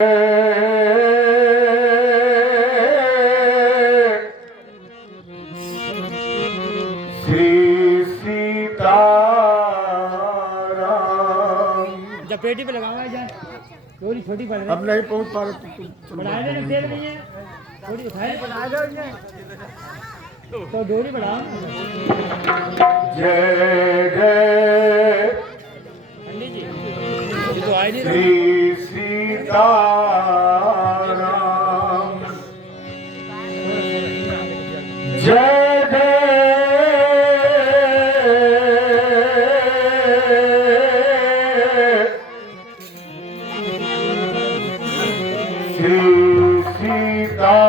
श्री सीताराम। जब पेटी पे लगावा जाए थोड़ी छोटी पड़ रही अब नहीं पहुंच पा रहे बढ़ा देना तेल नहीं है थोड़ी उठाए बढ़ा दो तो डोरी बढ़ाओ। जय जय पंडित जी ये तो आई नहीं श्री सीताराम। जय श्री सीताराम।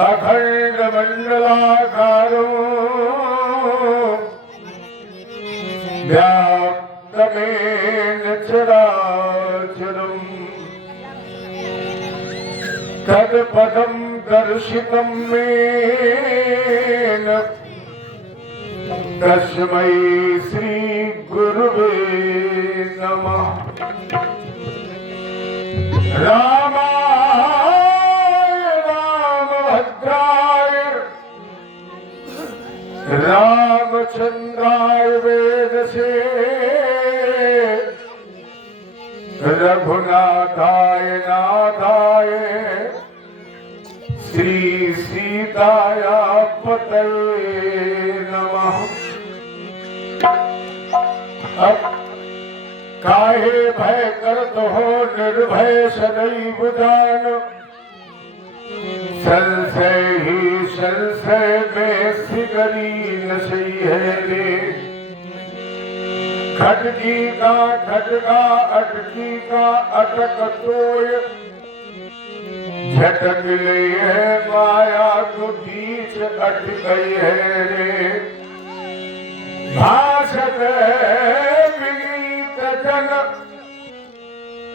अखंड मंडलाकारो व्याप्तमेन चराचरम् तत्पदं दर्शितं मेन तस्मै श्री गुरुवे नमः। रामाय रामभद्राय रामचंद्राय वेदसे रघुनाथाय नाथाय श्री सीताय पतये नमः। अब काहे भय करत हो निर्भय सदैव दान। संशय ही संशय में सिगरी न सही है रे। खटकी का खटका अटकी का अटक तोय झटक ले है माया तो बीच अट गई है रे। भाषत विनीत जन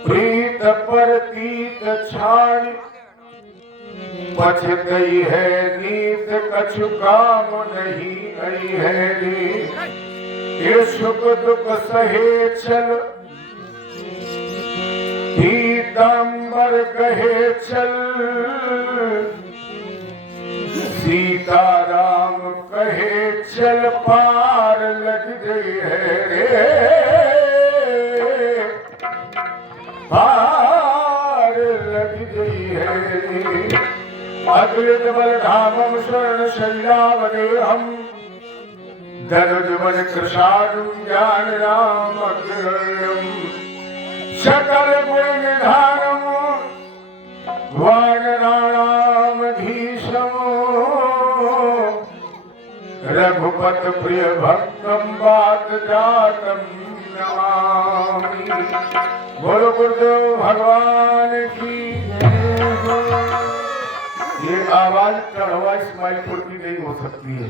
प्रीत परतीत छाण पछ गई है नीत कछु काम नहीं आई है रे। ये सुख दुख सहे चल पीतांबर कहे चल। सीताराम कहे चल पार लग गई है रे। पार लग गई है रे। अद्वैत बलधामम स्वर्ण शैलावदेहम धनुजवन कृशाणुं ज्ञान राम अग्रगण्यम् सकल गुण निधानम् वानराणामधीशम् रघुपत प्रिय भक्तम बात जातम नमामि। बोलो गुरुदेव भगवान की। ये आवाज चढ़वा इस्माइलपुर की नहीं हो सकती है।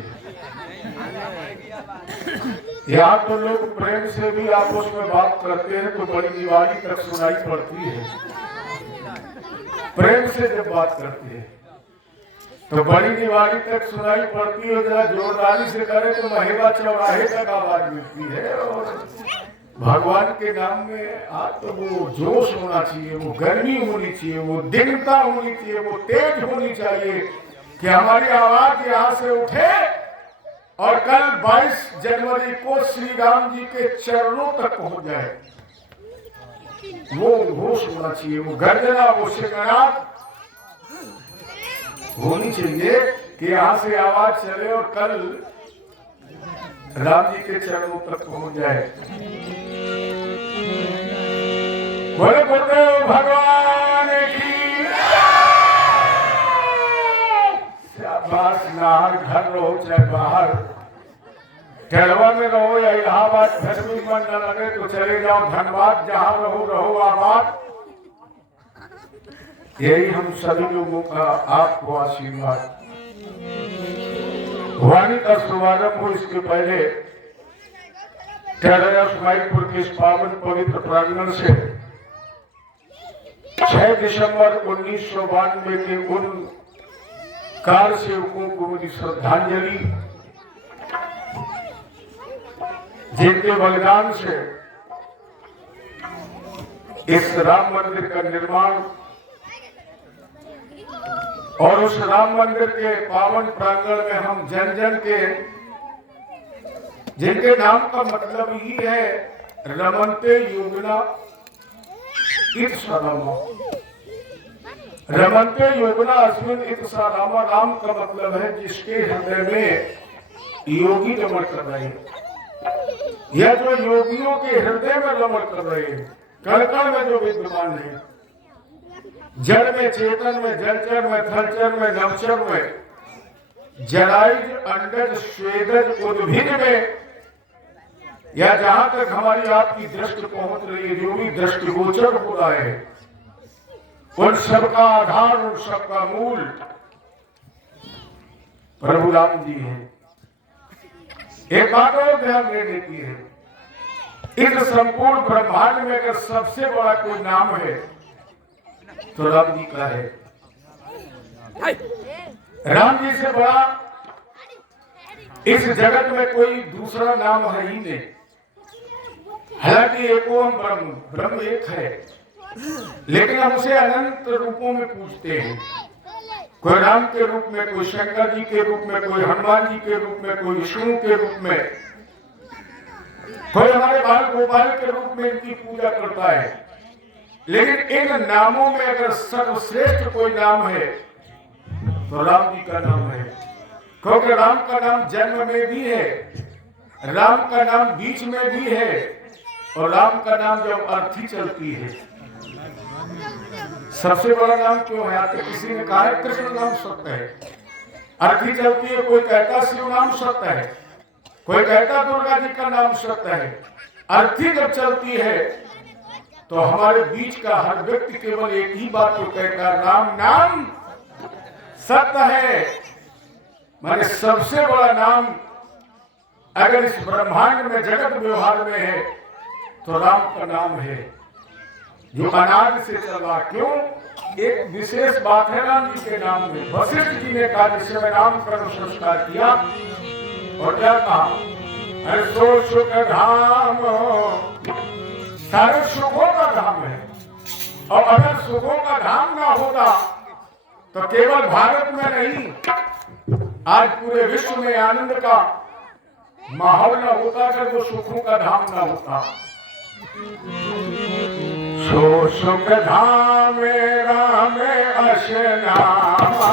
यहाँ तो लोग प्रेम से भी आपस में बात करते हैं तो बड़ी दिवाली तक सुनाई पड़ती है। प्रेम से जब बात करते हैं तो बड़ी दिवाली तक सुनाई पड़ती है। जरा जोरदारी से करे तो महेबा चौराहे तक आवाज मिलती है। और भगवान के नाम में आज तो वो जोश होना चाहिए, वो गर्मी होनी चाहिए, वो दृढ़ता होनी चाहिए, वो तेज होनी चाहिए कि हमारी आवाज यहाँ से उठे और कल 22 जनवरी को श्री राम जी के चरणों तक पहुंच जाए। वो होश होना चाहिए, वो गर्जना, वो शिकनाट होनी चाहिए कि यहाँ से आवाज चले और कल राम जी के चरणों तक पहुंच जाए। बोले गुरुदेव भगवान की। शाबाश। नाहर घर रहो चाहे बाहर, टेढ़वा में रहो या इलाहाबाद घर में मन न लगे तो चले जाओ धनबाद। जहां रहो रहो आबाद। यही हम सभी लोगों का आपको आशीर्वाद। वाणी का शुभारंभ हो इसके पहले टेढ़या इस्माइलपुर के इस पावन पवित्र प्रांगण से 6 दिसंबर 1992 के उन कार सेवकों को मेरी श्रद्धांजलि जिनके बलिदान से इस राम मंदिर का निर्माण और उस राम मंदिर के पावन प्रांगण में हम जन जन के, जिनके नाम का मतलब ही है रमन्ते युगना इत सरामा, रमन्ते युगना अस्मिन इत सरामा। राम का मतलब है जिसके हृदय में योगी रमण कर रहे हैं, यह जो योगियों के हृदय में रमण कर रहे हैं, कण कण में जो विद्यमान है, जड़ में, चेतन में, जलचर में, थलचर में, नवचर में, जरायुज, अंडज, स्वेदज, उद्भिद में, या जहां तक हमारी आपकी दृष्टि पहुंच रही है, जो भी दृष्टिगोचर हो रहा है, उन सबका आधार, उन सबका मूल प्रभु राम जी है। एक बात और ध्यान देने की है, इस संपूर्ण ब्रह्मांड में अगर सबसे बड़ा कोई नाम है तो राम जी का है। राम जी से बड़ा इस जगत में कोई दूसरा नाम है ही नहीं। हालांकि एको हम ब्रह्म, ब्रह्म एक है, लेकिन हम उसे अनंत रूपों में पूजते हैं। कोई राम के रूप में, कोई शंकर जी के रूप में, कोई हनुमान जी के रूप में, कोई विष्णु के रूप में, कोई हमारे बाल गोपाल के रूप में इनकी पूजा करता है। लेकिन इन नामों में अगर सर्वश्रेष्ठ कोई नाम है तो राम जी का नाम है, क्योंकि राम का नाम जन्म में भी है, राम का नाम बीच में भी है, और राम का नाम जब अर्थी चलती है। सबसे बड़ा नाम क्यों है? आपके किसी ने कहा है कृष्ण नाम सत्य है, अर्थी चलती है, कोई कहता शिव नाम सत्य है, कोई कहता दुर्गा जी का नाम सत्य है। अर्थी जब चलती है तो हमारे बीच का हर व्यक्ति केवल एक ही बात को कहता है, राम नाम सत्य है। माने सबसे बड़ा नाम अगर इस ब्रह्मांड में, जगत व्यवहार में है तो राम का नाम है, जो अनादि से चला। क्यों? एक विशेष बात है राम जी के नाम में। वशिष्ठ जी ने कहा, जिससे मैं नामकरण संस्कार किया, और क्या कहा? अरे सो सुख धाम, सारे सुखों का धाम है। और अगर सुखों का धाम ना होता तो केवल भारत में नहीं, आज पूरे विश्व में आनंद का माहौल न होता अगर वो सुखों का धाम ना होता। सो सुख धाम राम अशनामा,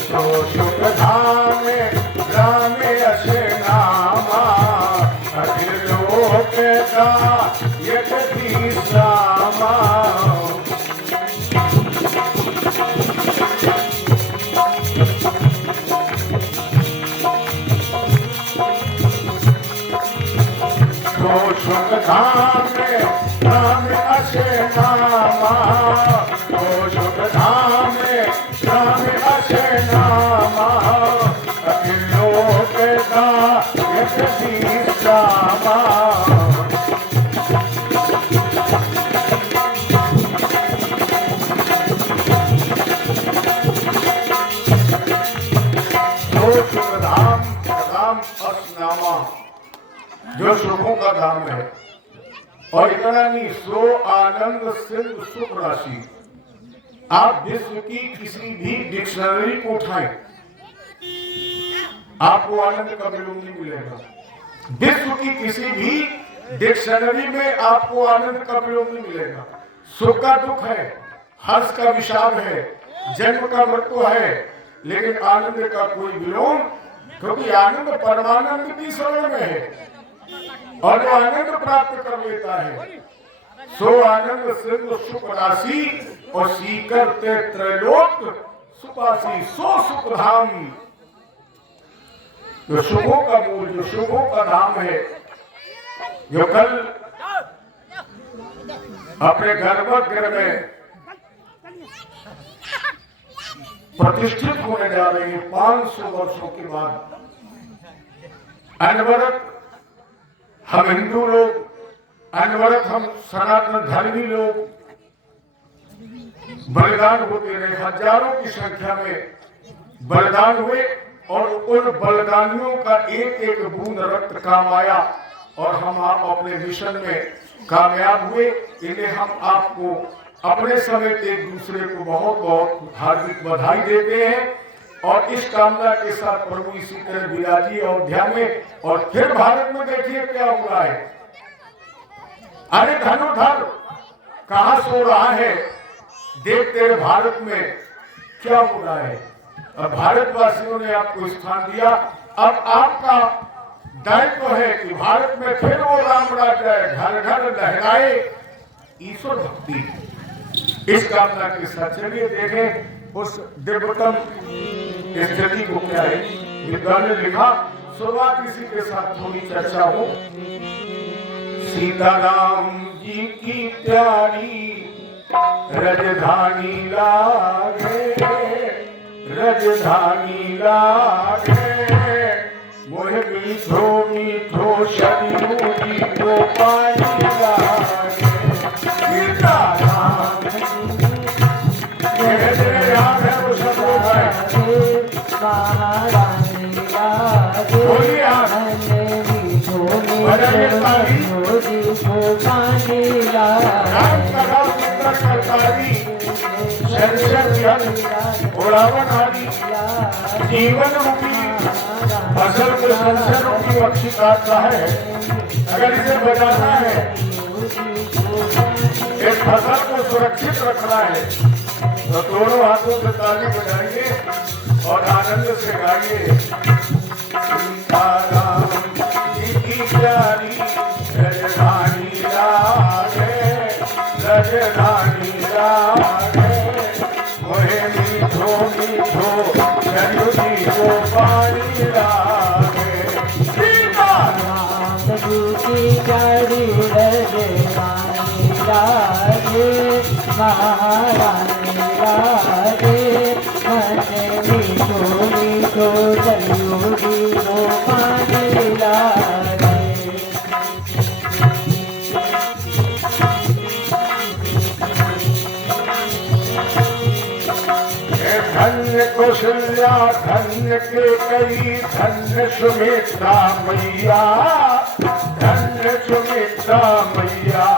सो सुख धाम राम अशनामा, अखिल लोक का यज्ञ सामा। सुख धाम राम अशनामा, ओ सुख धाम राम अशनामा, अखिल लोक का यज्ञ सामा। ओ सुख धाम राम अशनामा, जो सुखों का धाम है। और इतना नहीं, सो आनंद सिंधु सुख राशि। आप विश्व की किसी भी डिक्शनरी को उठाएं, आपको आनंद का प्रयोग नहीं मिलेगा। विश्व की किसी भी डिक्शनरी में आपको आनंद का प्रयोग नहीं मिलेगा। सुख का दुख है, हर्ष का विषाद है, जन्म का मृत्यु है, लेकिन आनंद का कोई विलोम, क्योंकि आनंद परमानंद की शरण में है। और जो आनंद प्राप्त कर लेता है सो आनंद सिंधु सुख राशि, और सीकर ते त्रैलोक सुपासी, सो सुख धाम। जो सुखों का मूल, जो सुखों का धाम है, जो कल अपने गर्भगृह में प्रतिष्ठित होने जा रहे हैं 500 वर्षों के बाद। अनवरत हम हिंदू लोग, अनवरत हम सनातन धर्मी लोग बलिदान होते रहे, हजारों की संख्या में बलिदान हुए और उन बलिदानियों का एक एक बूंद रक्त काम आया और हम आप अपने मिशन में कामयाब हुए। इन्हें हम आपको अपने समेत एक दूसरे को बहुत बहुत हार्दिक बधाई देते हैं और इस कामना के साथ प्रभु इसी तरह विराजिए अयोध्या में। और फिर भारत में देखिए क्या हुआ है। अरे धनुधर कहां सो रहा है, देख तेरे भारत में क्या हो रहा है। अब भारतवासियों ने आपको स्थान दिया, अब आपका दायित्व है कि भारत में फिर वो राम राज्य घर घर लहराए ईश्वर भक्ति। इस कामना के साथ चलिए देखें उस दिव्यतम स्थिति को क्या है। विद्वान ने लिखा, शुरुआत इसी के साथ थोड़ी चर्चा हो। सीताराम जी की प्यारी राजधानी लागे, राजधानी लागे, मोहे मीठो मीठो शरीरू जी को पानी लागे। सीताराम जीवन रूपी फसल को संसार रूपी पक्षी काटता है। अगर इसे बचाना है, इस फसल को सुरक्षित रखना है, तो दोनों हाथों से ताली बजाइए और आनंद से गाइए। सीताराम जी की प्यारी राजधानी लागे, राजधानी लागे, मोहे मीठो मीठो शरीर जी को पानी लागे। सीताराम जी की प्यारी राजधानी लागे, महारानी लागे, मने मीठो मीठो शरीर जी को पानी लागे। धन्य कौशल्या धन्य के कई, धन्य सुमित्रा मैया, धन्य सुमित्रा मैया,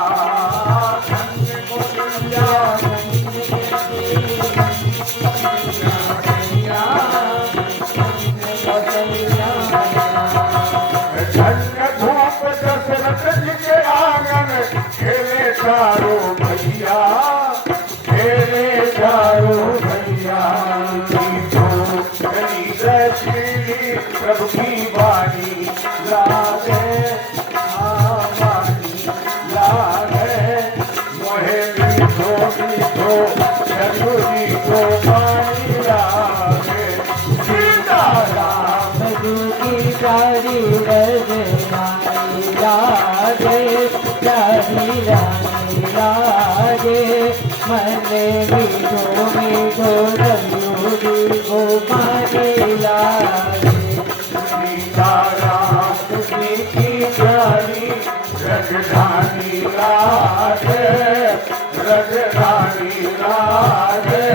धन्य कौशल्या धन्य धूप दशरथ जी के आंगन, खेले चारों भैया, खेले चारों भैया। प्रभु की वाणी लागे, वाणी लागे, मोहे मीठो मीठो शरीर जी को पानी लागे। सीताराम जी की प्यारी राजधानी लागे, प्यारी रानी लागे, मने मीठो मीठो शरीर जी को पानी लागे। सीताराम जी की प्यारी राजधानी लागे, राजधानी लागे,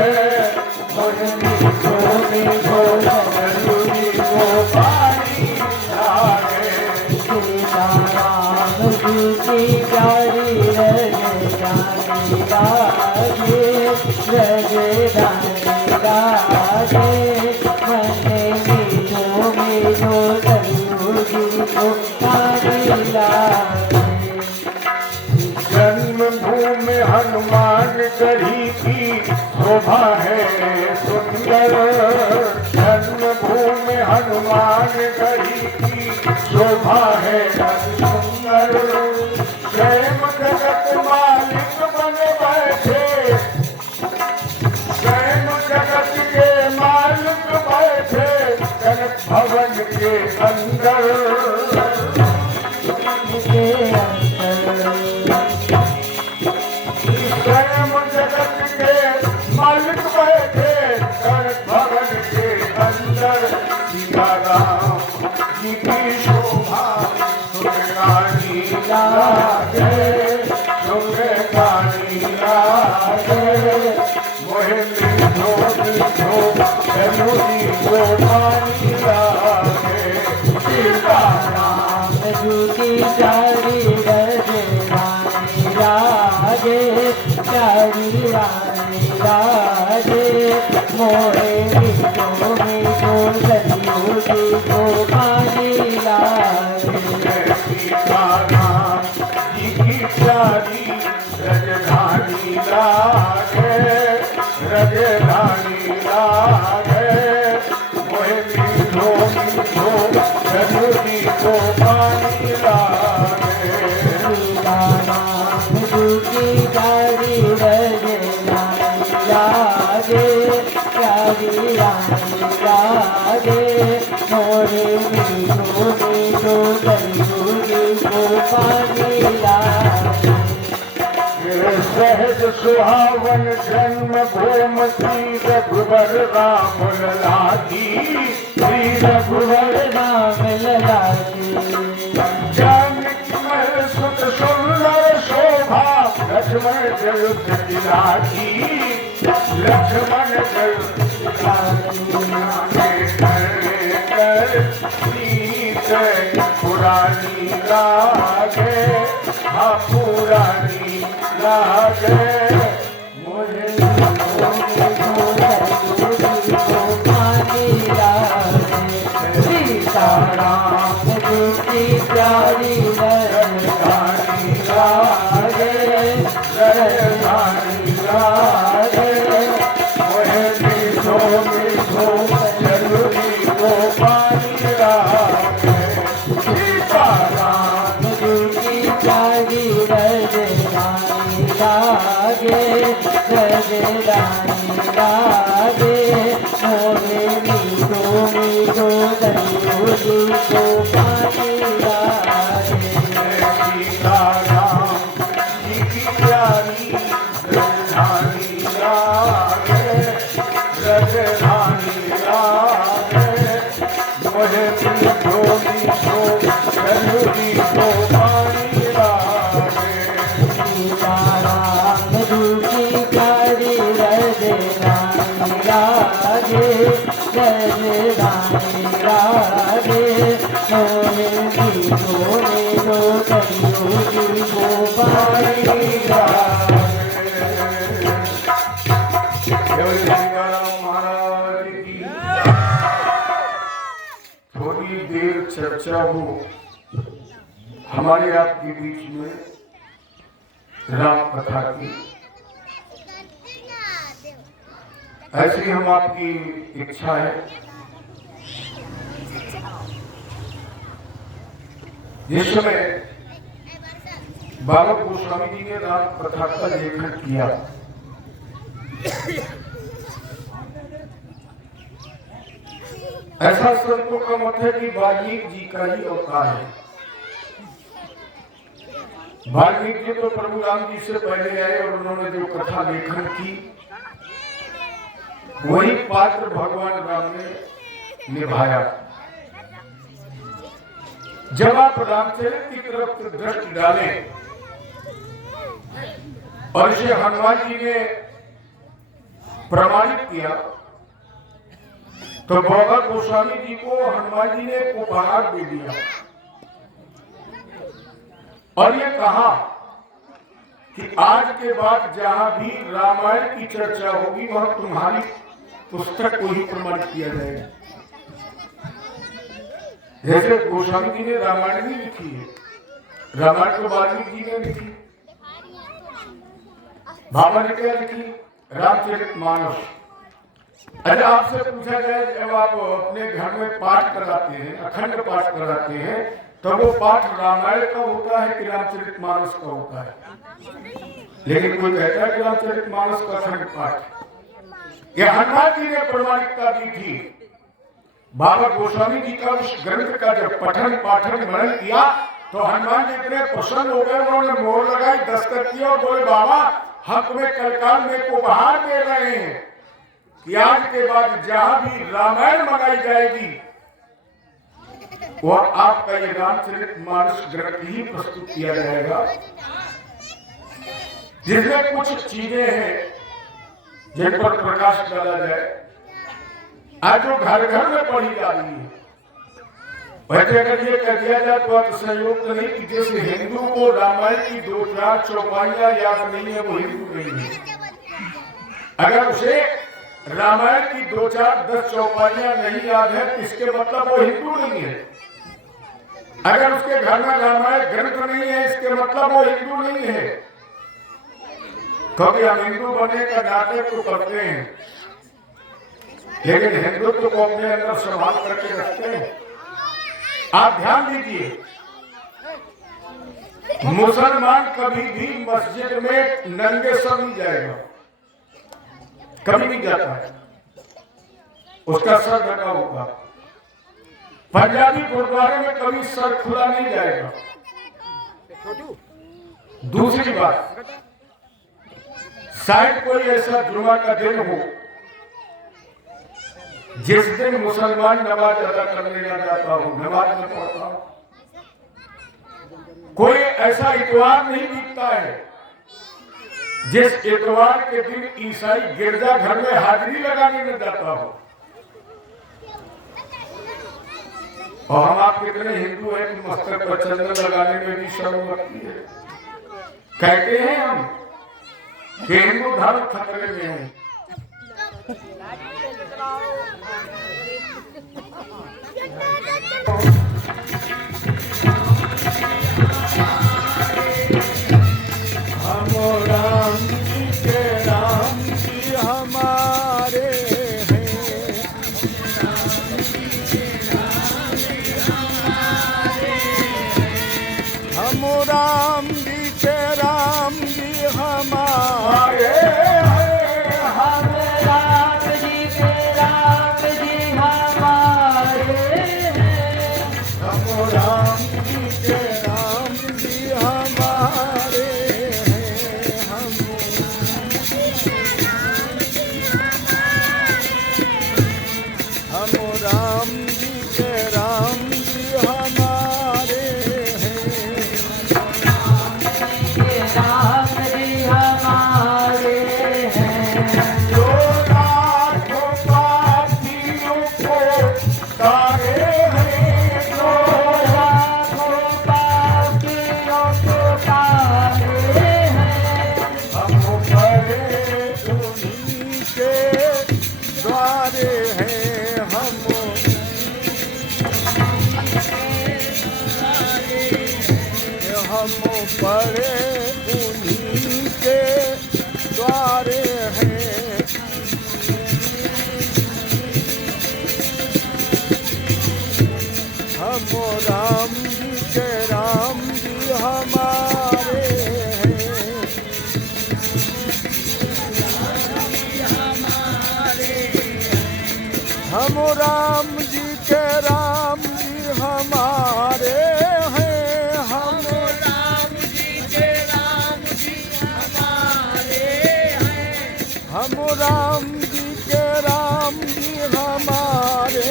मोहे मीठो मीठो शरीर जी को पानी लागे। सीताराम जी की प्यारी राजधानी लागे, राजधानी लागे, मने मीठो मीठो शरीर जी को पानी लागे। जन्मभूमि हनुमान गढ़ी की शोभा है सुंदर, जन्मभूमि हनुमान गढ़ी की शोभा है सुंदर। स्वयं जगत मालिक बन बैठे, स्वयं जगत के मालिक बैठे, कनक भवन के अंदर, स्वयं जगत के मालिक बैठे कनक भवन के अंदर। सीताराम जी की शोभा सुगरानी लागे, सुगरानी लागे, मोहे मीठो मीठो शरीर जी को पानी लागे सीताराम झूठी चारी रानी रागे चारी रानी रागे मोहे मीठो मीठो सलियों जी को पानी लागे सीताराम जी की प्यारी रजधानी लागे रजधानी लागे मोहे मीठो मीठो सलियों को पानी लागे सीताराम झूठी चारी रानी रागे चारी रानी रागे मोरे मीठो मीठो सलियों जी को पानी लागे सहज सुहावन जन्म भूम श्री रघुवर राम लला की श्री रघुवर राम लला की जानकी सुत सुंदर शोभा लक्ष्मण जल प्रतिला की लक्ष्मण जल पुरानी लागे हाँ पुरानी लागे मुझे पानी लागे सीताराम झूठी प्यारी रजधानी लागे रजधानी लागे मुझे मीठो मीठो जरूरी को पानी लागे सीताराम झूठी प्यारी रानी लागे रानी लागे मोरे मीठो मीठो सलियों जी को पानी लागे सीताराम जी की प्यारी रजधानी लागे रजधानी लागे मुझे मीठो मीठो जरूरी को पानी लागे सीताराम झूठी प्यारी रानी लागे रानी लागे मोरे मीठो मीठो सलियों जी को पानी महाराज की थोड़ी देर चर्चा हो हमारे आपके बीच में राम कथा की। ऐसी हम आपकी इच्छा है जिस समय बाबा गोस्वामी जी ने राम कथा का लेखन किया ऐसा संतों का मत है कि वाल्मीकि जी का ही अवतार है। वाल्मीकि जी तो प्रभु राम जी से पहले आए और उन्होंने जो कथा लेखन की वही पात्र भगवान राम ने निभाया। जब आप रामचरित की तरफ दृष्टि डालें और इसे हनुमान जी ने प्रमाणित किया तो बाबा गोस्वामी जी को हनुमान जी ने एक उपहार दे दिया और ये कहा कि आज के बाद जहां भी रामायण की चर्चा होगी वह तुम्हारी पुस्तक को ही प्रमाणित किया जाएगा। जैसे गोस्वामी जी ने रामायण भी लिखी है, रामायण तो वाल्मीकि जी ने लिखी, भावा ने क्या लिखी, रामचरितमानस। अगर आपसे पूछा जाए जब आप अपने घर में पाठ कराते हैं, अखंड पाठ कराते हैं, तो वो पाठ रामायण का होता है कि रामचरितमानस का होता है? लेकिन कोई कहता है कि रामचरितमानस का अखंड पाठ। यह हनुमान जी ने प्रमाणिकता दी थी। बाबा गोस्वामी जी का उस ग्रंथ का जब पठन पाठन मनन किया तो हनुमान जी इतने प्रसन्न हो गए, उन्होंने मोहर लगाई, दस्तखत किया और बोले बाबा हम तुम्हें कलकाल में एक उपहार दे रहे हैं कि आज के बाद जहां भी रामायण मनाई जाएगी वह आपका ये रामचरितमानस ग्रंथ ही प्रस्तुत किया जाएगा, जिसमें कुछ चीजें हैं जिन पर प्रकाश डाला जाए। आज जो घर घर में पढ़ी जा रही है, वैसे अगर ये कह दिया जाए तो आप संयुक्त नहीं कि जैसे हिंदू को रामायण की 2-4 चौपाइयां याद नहीं है वो हिंदू नहीं है। अगर उसे रामायण की 2-4-10 चौपाइयां नहीं याद है तो इसके मतलब वो हिंदू नहीं है। अगर उसके घर में रामायण ग्रंथ नहीं है इसके मतलब वो हिंदू नहीं है। क्योंकि हम हिंदू बनने का नाटक तो करते हैं लेकिन हिंदुत्व को अपने अंदर संभाल करके रखते हैं। आप ध्यान दीजिए, मुसलमान कभी भी मस्जिद में नंगे सर नहीं जाएगा, कभी नहीं जाता है, उसका सर ढका होगा। पंजाबी गुरुद्वारे में कभी सर खुला नहीं जाएगा। दूसरी बात, शायद कोई ऐसा जुमा का दिन हो जिस दिन मुसलमान नमाज अदा करने ना जाता हो, नमाज में पढ़ता हो। कोई ऐसा इतवार नहीं बीतता है जिस इतवार के दिन ईसाई गिरजा घर में हाजिरी लगाने में जाता हो। और हम आप कितने हिंदू हैं कि मस्तक पर चंदन लगाने में भी शर्म लगती है। कहते हैं हम कि हिंदू धर्म खतरे में है। हम राम जी के राम जी हमारे हैं। हम राम जी के राम जी हमारे हैं। हम राम जी के राम जी हमारे हैं। हम राम जी के राम जी हमारे हैं। हम राम जी के राम जी हमारे हैं। राम जी हमारे हैं। जो लाखों पापियों को तारे हैं। जो लाखों पापियों को तारे हैं। हम बड़े उन्हीं के द्वारे हैं। हम बड़े उन्हीं के द्वारे हैं। हम राम जी के राम जी हमारे हैं। हम राम जी के राम जी हमारे हैं। हम राम जी के राम जी हमारे हैं। हम राम जी के राम जी हमारे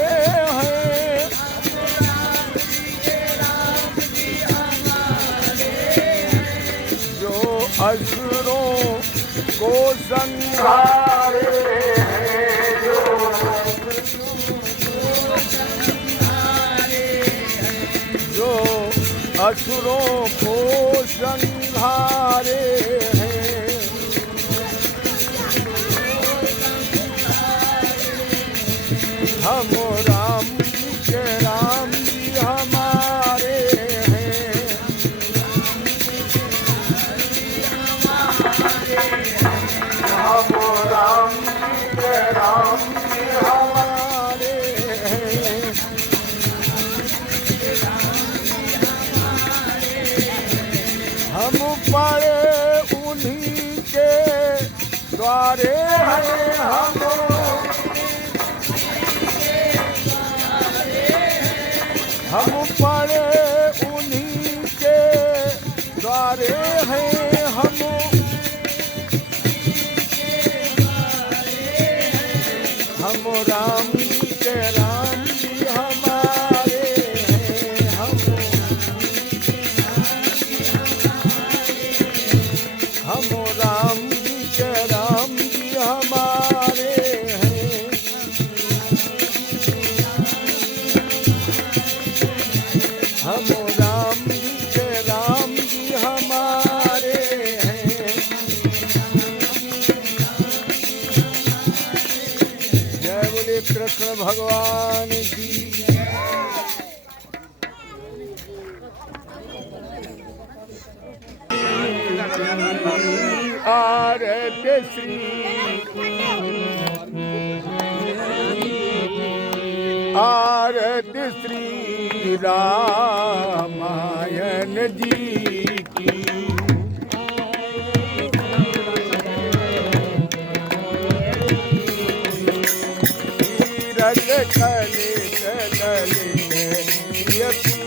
हैं। जो असुरों को संहारे हैं। जो असुरों को संहारे हैं। हम राम जी के राम जी हमारे हैं। हम राम जी के राम जी हमारे हैं। हम बड़े उन्हीं के द्वारे हैं। हम बड़े उन्हीं के द्वारे हैं। हम राम जी के राम जी हमारे हैं। हम राम जी के राम जी हमारे हैं। जय बोले कृष्ण भगवान की। आरती श्री आरती श्री रामायण जी की। रज कलित ललित यति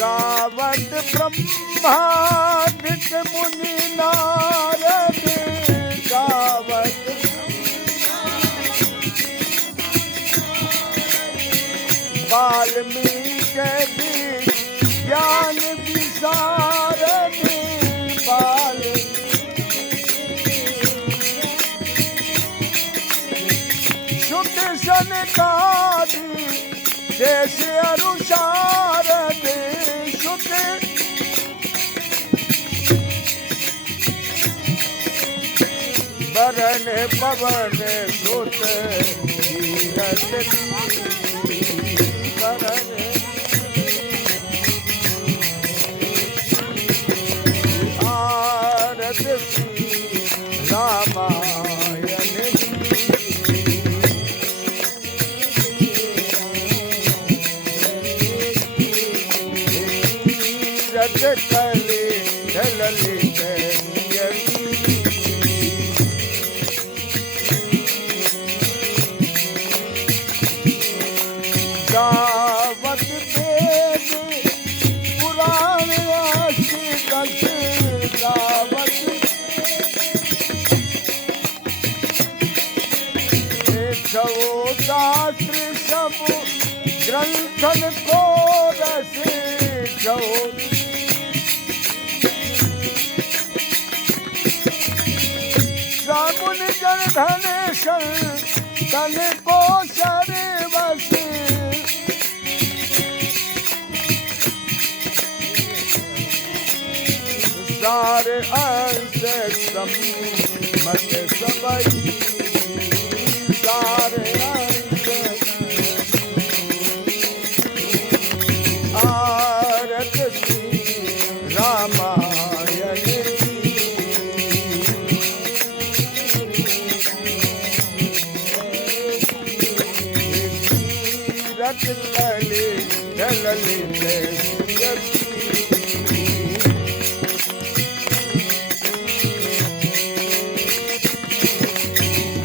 गावत ब्रह्मादिक मुनि नारद गावत वाल्मीकि ज्ञान विशारद शुद्ध सनकादि देश अनुसार शुद्ध वरण पवन सुत वरण रामायण रज कले ललित गावत वेद पुराण गावत शास्त्र सब ग्रंथन को रस सामुन जन धन तन को सर्वस सारे अंश मत सबई सारे आरती रामायण रत लले ललित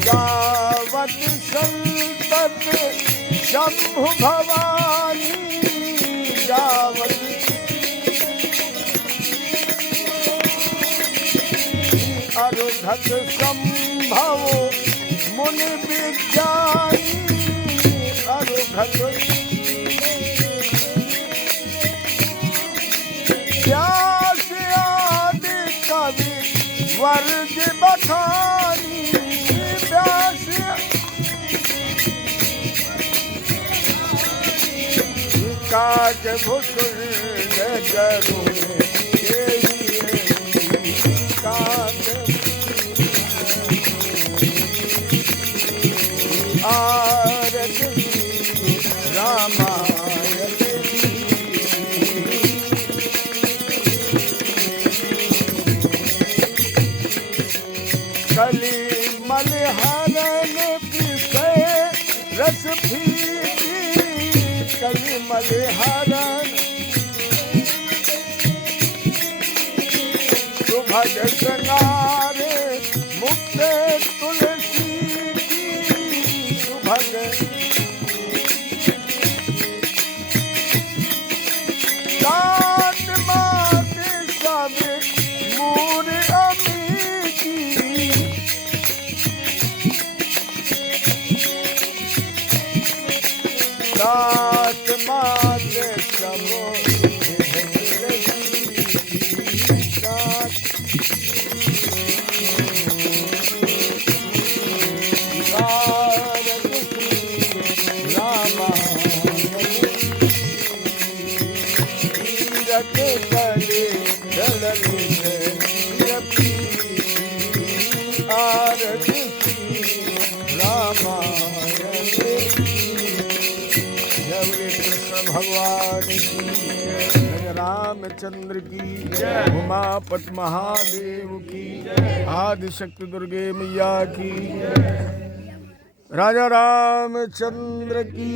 गावत संपत शंभु भवानी गावत अरुधत संभव मुनि विज्ञानी अरुधत व्यास आदि कवि वर्ग बखानी व्यास काज भूषण जरूर काज आरती रामायण कली मलहरन पिसे रस फीकी कली मलहरन सुभग संगारे मुक्त तुलसी की सुभग दात मात सब मूर अमी की दात मात सब रामायण करे जय बोले कृष्ण भगवान की जय, रामचंद्र की उमापति महादेव की आदि शक्ति दुर्गे मैया की राजा रामचंद्र की